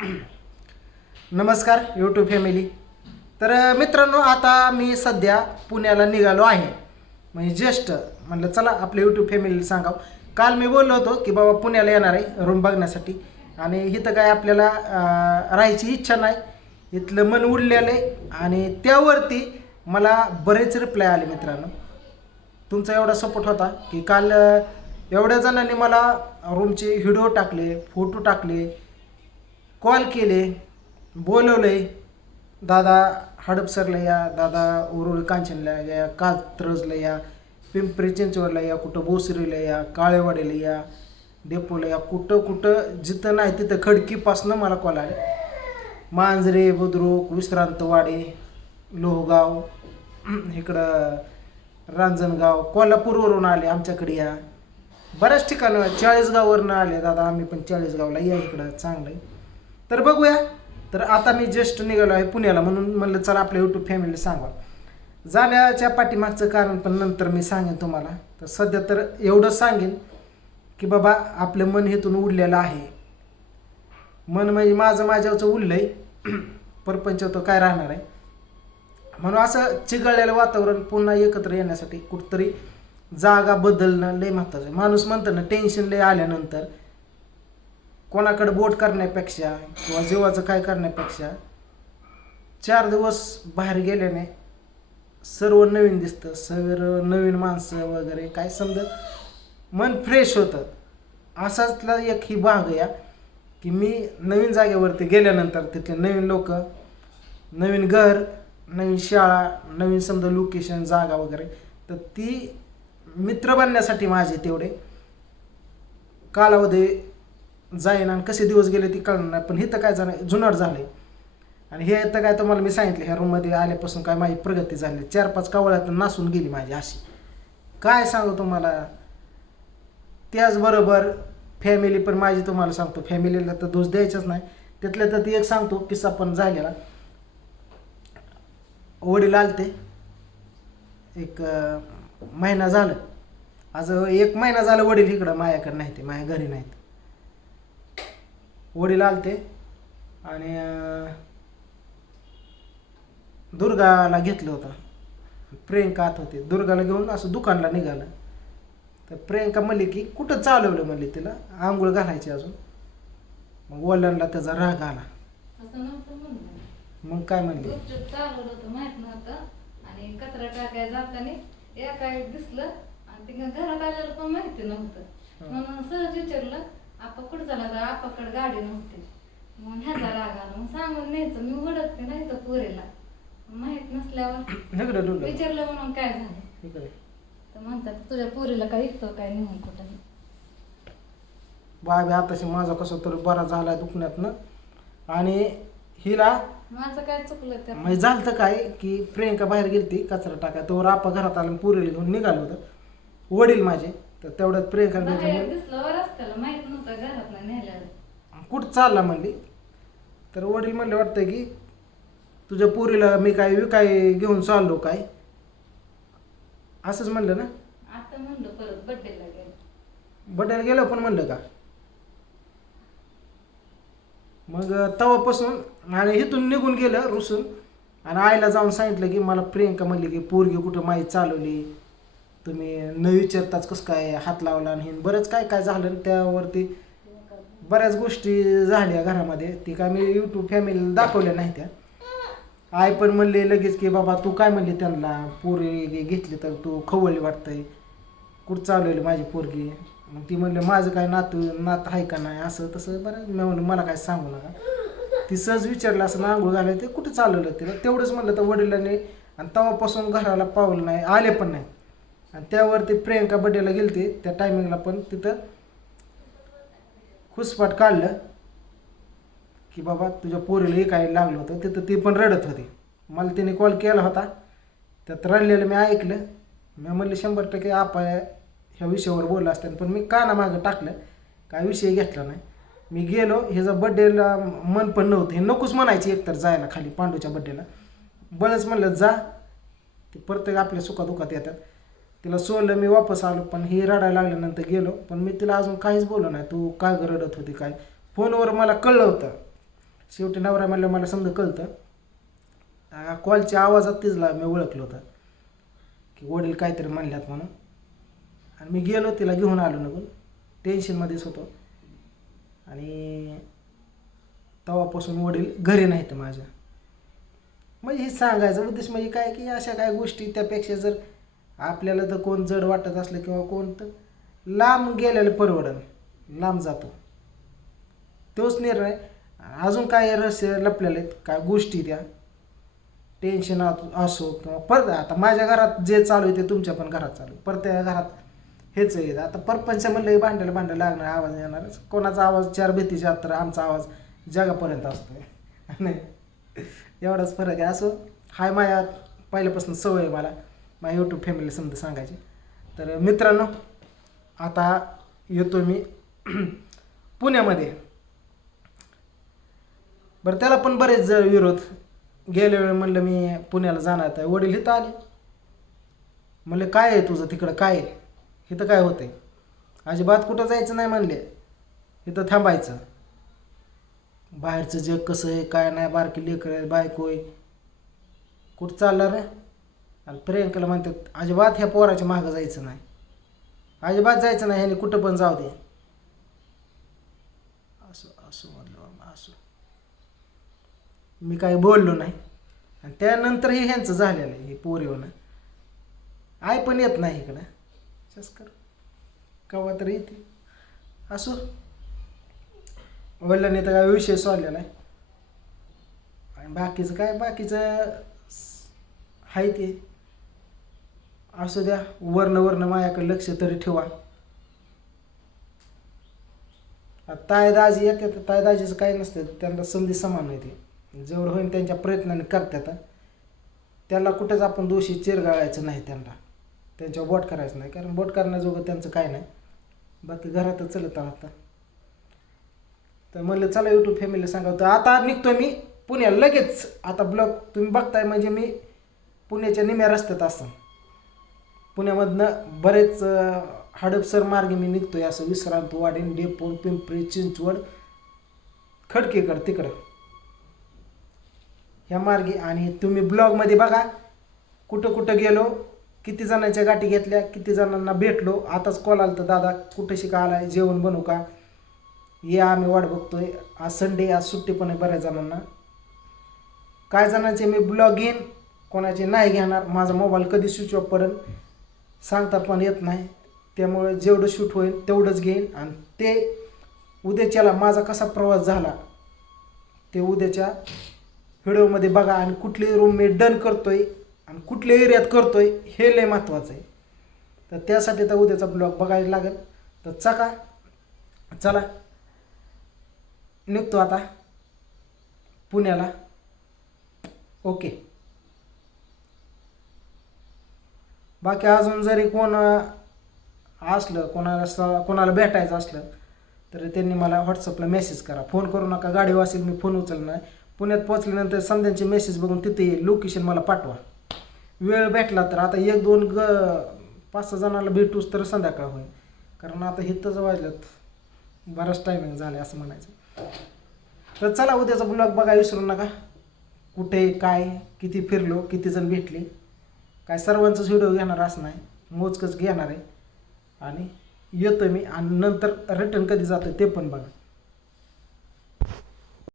नमस्कार YouTube family तर मित्रांनो आता मी सध्या पुण्याला निघालो आहे. म्हणजे ज्येष्ठ म्हणलं चला आपल्या यूट्यूब फॅमिलीला सांगावं. काल मी बोललो होतो की बाबा पुण्याला येणार आहे रूम बघण्यासाठी. आणि इथं काय आपल्याला राहायची इच्छा नाही. इथलं मन उडलेलं आहे. आणि त्यावरती मला बरेच रिप्लाय आले मित्रांनो. तुमचा एवढा सपोर्ट होता की काल एवढ्या जणांनी मला रूमचे व्हिडिओ टाकले फोटो टाकले. कॉल केले बोलवले दादा हडपसरला या दादा उरुळी कांचनला या कात्रजला या पिंपरी चिंचवडला या कुठं बोसरीला या काळेवाडीला या डेपोला या कुठं कुठं जिथं नाही तिथं खडकीपासनं मला कॉल आले. मांजरे बुद्रुक विश्रांतवाडी लोहगाव इकडं रांजणगाव कोल्हापूरवरून आले आमच्याकडे या. बऱ्याच ठिकाणं चाळीसगाववरनं आले दादा आम्ही पण चाळीसगावला या इकडं चांगलं आहे तर बघूया. तर आता मी जस्ट निघालो आहे पुण्याला म्हणून म्हणलं चला आपल्या यूट्यूब फॅमिलीला सांगा. जाण्याच्या पाठीमागचं कारण पण नंतर मी सांगेन तुम्हाला. तर सध्या तर एवढं सांगेन की बाबा आपलं मन हेतून उडलेलं आहे. मन म्हणजे माझं माझ्यावरचं उडलं आहे परपंच तो काय राहणार आहे? म्हणून असं चिघळलेलं वातावरण पुन्हा एकत्र येण्यासाठी कुठंतरी जागा बदलणं लय महत्त्वाचं आहे. माणूस म्हणतं ना टेन्शन लय आल्यानंतर कोणाकडे बोट करण्यापेक्षा किंवा जीवाचं काय करण्यापेक्षा चार दिवस बाहेर गेल्याने सर्व नवीन दिसतं सर्व नवीन माणसं वगैरे काय समजा मन फ्रेश होतं. असाचला एक ही भाग या की मी नवीन जागेवरती गेल्यानंतर तिथले नवीन लोक नवीन घर नवीन शाळा नवीन समजा लोकेशन जागा वगैरे तर ती मित्र बनण्यासाठी माझे तेवढे कालावधी जाईन आणि कसे दिवस गेले ती कळणार नाही. पण इथं काय झालं जुनाट झालं. आणि हे तर काय तुम्हाला मी सांगितलं ह्या रूममध्ये आल्यापासून काय माझी प्रगती झाली. चार पाच कावळ्यात नासून गेली माझी अशी. काय सांगू तुम्हाला? त्याचबरोबर फॅमिली पण माझी तुम्हाला सांगतो. फॅमिलीला तर दोष द्यायचाच नाही. त्यातल्या तर ती एक सांगतो किस्सा पण झालेला. वडील आलते. एक महिना झालं. आज एक महिना झालं वडील इकडं माझ्याकडे नाही ते माझ्या घरी नाहीत वडील आलते. आणि दुर्गाला घेतलं होतं. प्रियंका आत होते. दुर्गाला घेऊन असं दुकानला निघालं. तर प्रियंका म्हणली की कुठं चालवलं? म्हणली तिला. आंघोळ घालायची अजून. मग वडिलांना त्याचा राग आला. असं नव्हतं म्हणलं. मग काय म्हणली? चालवलं होतं माहीत नव्हतं. आणि कचरा टाकाय जाताना एका दिसलं. आणि घरात आलेलं पण माहिती नव्हतं. म्हणून सहज विचारलं आपा कुठं झाला तर आपाकडे गाडी नव्हती. मग ह्याचा राग आला मग सांगून न्यायचं. मी ओळखते नाही तर पोरीला. माहीत नसल्यावर इकडे विचारलं म्हणून काय झालं? इकडे तर म्हणतात तुझ्या पोरीला काय ऐकतो काय नेऊन कुठं बाबी आताशी माझा कसं तरी बरा झाला दुखण्यातनं आणि हिला माझं काय चुकलं त्यात म्हणजे झालं तर काय की प्रियंका बाहेर गेलती कचरा टाकाय तो आपा घरात आला पुरीला घेऊन निघालं होतं. वडील माझे. तर तेवढ्यात प्रियंका बाहेर दिसलं रस्त्याला माहीत नव्हतं घरात नाही नेल्यावर. कुठं चालला म्हणली? तर वडील म्हणले वाटतं की तुझ्या पोरीला मी काय विकाय घेऊन चाललो काय? असंच म्हणलं ना? आता म्हणलं परत बड्डेला गेलं. बड्याला गेलो पण म्हणलं का? मग तवापासून आणि इथून निघून गेलं रुसून आणि आईला जाऊन सांगितलं की मला प्रियंका म्हणली की पोरगी कुठं माहीत चालवली? तुम्ही न विचारताच कसं काय हात लावला आणि बरंच काय काय झालं आणि त्यावरती बऱ्याच गोष्टी झाल्या घरामध्ये. ती काय मी यूट्यूब फॅमिलीला दाखवल्या नाही त्या. आई पण म्हणली लगेच की बाबा तू काय म्हणली त्यांना? पोरी घेतली तर तू खवळली वाटतंय. कुठं चालवली माझी पोरगी? मग ती म्हणले माझं काय नातू नात आहे का नाही? असं तसं बरं. मी म्हणलं मला काय सांगू नका. ती सहज विचारलं असं आंघोळ घालायला ते कुठं चालवलं तिला? तेवढंच म्हणलं तर वडिलांनी आणि तेव्हापासून घराला पावलं नाही आले पण नाही आणि त्यावरती प्रियंका बड्डेला गेलते त्या टायमिंगला पण तिथं खुसपाट काढलं की बाबा तुझ्या पोरीला हे काय लागलं होतं तिथं ती पण रडत होती. मला तिने कॉल केला होता. त्यात रडलेलं मी ऐकलं. मी म्हणलं शंभर टक्के आपा ह्या विषयावर बोलला असतं. पण मी काना मागं टाकलं. काय विषय घेतला नाही. मी गेलो ह्याचा बड्डेला मन पण नव्हतं. हे नकोच म्हणायची एकतर जायला खाली पांडूच्या बड्डेला. बळच म्हणलं जा. ते प्रत्येक आपल्या सुखादुखात येतात. तिला सोडलं मी वापस आलो पण ही रडायला लागल्यानंतर गेलो. पण मी तिला अजून काहीच बोललो नाही. तू काय रडत होती काय? फोनवर मला कळलं होतं. शेवटी नवरा म्हणलं मला समजा कळतं. कॉलच्या आवाजात तिचला मी ओळखलं होतं. की वडील काहीतरी म्हणल्यात म्हणून. आणि मी गेलो तिला घेऊन आलो नगून टेन्शनमध्येच होतो. आणि तेव्हापासून वडील घरी नाहीत माझ्या. म्हणजे हे सांगायचं उद्देश म्हणजे काय की अशा काय गोष्टी त्यापेक्षा जर आपल्याला तर कोण जड वाटत असलं किंवा कोणतं लांब गेलेलं परवडन लांब जातो. तोच निर्णय. अजून काय रहस्य लपलेले आहेत काय गोष्टी त्या. टेन्शन असो किंवा परत आता माझ्या घरात जे चालू आहे ते तुमच्या पण घरात चालू आहे. त्या घरात हेच आहे. आता परपंच म्हणलं भांडायला भांडायला लागणार आवाज येणारच कोणाचा आवाज चार भीतीच्या तर आमचा आवाज जगापर्यंत असतो नाही. एवढाच फरक आहे. असो हाय माया पहिल्यापासून सवय आहे मला. माझ्या यूट्यूब फॅमिली समजा सांगायची. तर मित्रांनो आता येतो मी पुण्यामध्ये. बरं त्याला पण बरेच जर विरोध. गेल्या वेळी म्हणलं मी पुण्याला जाणार आहे वडील इथं आले. म्हणले काय आहे तुझं तिकडं? काय आहे? इथं काय होतं आहे अजिबात कुठं जायचं नाही म्हणले. इथं थांबायचं. बाहेरचं जग कसं आहे? काय नाही? बारकी लेकर बायको आहे. कुठं चालणार रे आणि प्रियंकाला म्हणतात अजिबात ह्या पोराच्या मागं जायचं नाही. अजिबात जायचं नाही ह्याने कुठं पण जाऊ दे. असो असो म्हणलं बाबा असो. मी काही बोललो नाही. आणि त्यानंतर हे ह्यांचं झालेलं आहे हे पोरीवनं आय पण येत नाही इकडं. शस्कर कवा तर येते. असो. वडिलांनी तर काय विषय सोडलेला आहे आणि बाकीचं काय बाकीचं आहे ते. असू द्या वर्ण वर्ण माझ्याकडे लक्ष तरी ठेवा. तायदाजी येते तर तायदाजीचं दाजीचं काही नसतं त्यांना संधी समान नाही जेवढं होईल त्यांच्या प्रयत्नाने करतात. त्याला कुठेच आपण दोषी चिरगाळायचं नाही त्यांना. त्यांच्यावर बोट करायचं नाही कारण बोट करण्याजोगं त्यांचं काय नाही. बाकी घरातच चलत आहात तर म्हणलं चला यूट्यूब फॅमिली सांगा तर आता निघतो मी पुण्याला लगेच. आता ब्लॉग तुम्ही बघताय म्हणजे मी पुण्याच्या निम्या रस्त्यात असं पुण्यामधनं बरेच हडपसर मार्गे मी निघतोय असं विश्रांत वाडेन डेपोन पिंपरी चिंचवड खडकेकर तिकडं. ह्या मार्गे आणि तुम्ही ब्लॉगमध्ये बघा कुठं कुठं गेलो किती जणांच्या गाठी घेतल्या किती जणांना भेटलो. आताच कॉल आला तर दादा कुठं शिका आलाय जेवण बनवू का? ये आम्ही वाट बघतोय. आज संडे आज सुट्टी पण आहे बऱ्याच जणांना. काय जणांचे मी ब्लॉग घेईन कोणाचे नाही घेणार. माझा मोबाईल कधी स्विच ऑफ पडेल? सांगता पण येत नाही. त्यामुळे जेवढं शूट होईल तेवढंच घेईन. आणि ते उद्याच्याला माझा कसा प्रवास झाला ते उद्याच्या व्हिडिओमध्ये बघा. आणि कुठली रूम मी डन करतोय आणि कुठल्या एरियात करतोय हे लय महत्त्वाचं आहे. तर त्यासाठी तर उद्याचा ब्लॉग बघायला लागेल. तर चका चला. निघतो आता पुण्याला. ओके. बाकी अजून जरी कोण असलं कोणाला स- कोणाला भेटायचं असलं तर त्यांनी मला व्हॉट्सअपला मेसेज करा. फोन करू नका गाडी असेल मी फोन उचलणार. नाही पुण्यात पोचल्यानंतर संध्यांचे मेसेज बघून तिथे लोकेशन मला पाठवा. वेळ भेटला तर आता एक दोन ग पाच सहा जणांना भेटूच तर संध्याकाळ होईल. कारण आता हिथंच वाजल्यात. बराच टायमिंग झालं असं म्हणायचं. तर चला उद्याचा ब्लॉग बघा विसरू नका. कुठे काय किती फिरलो किती जण भेटले. काय सर्वांचाच व्हिडिओ घेणार असं नाही. मोजकंच घेणार आहे. आणि येतो मी आणि नंतर रिटर्न कधी जातो ते पण बघा.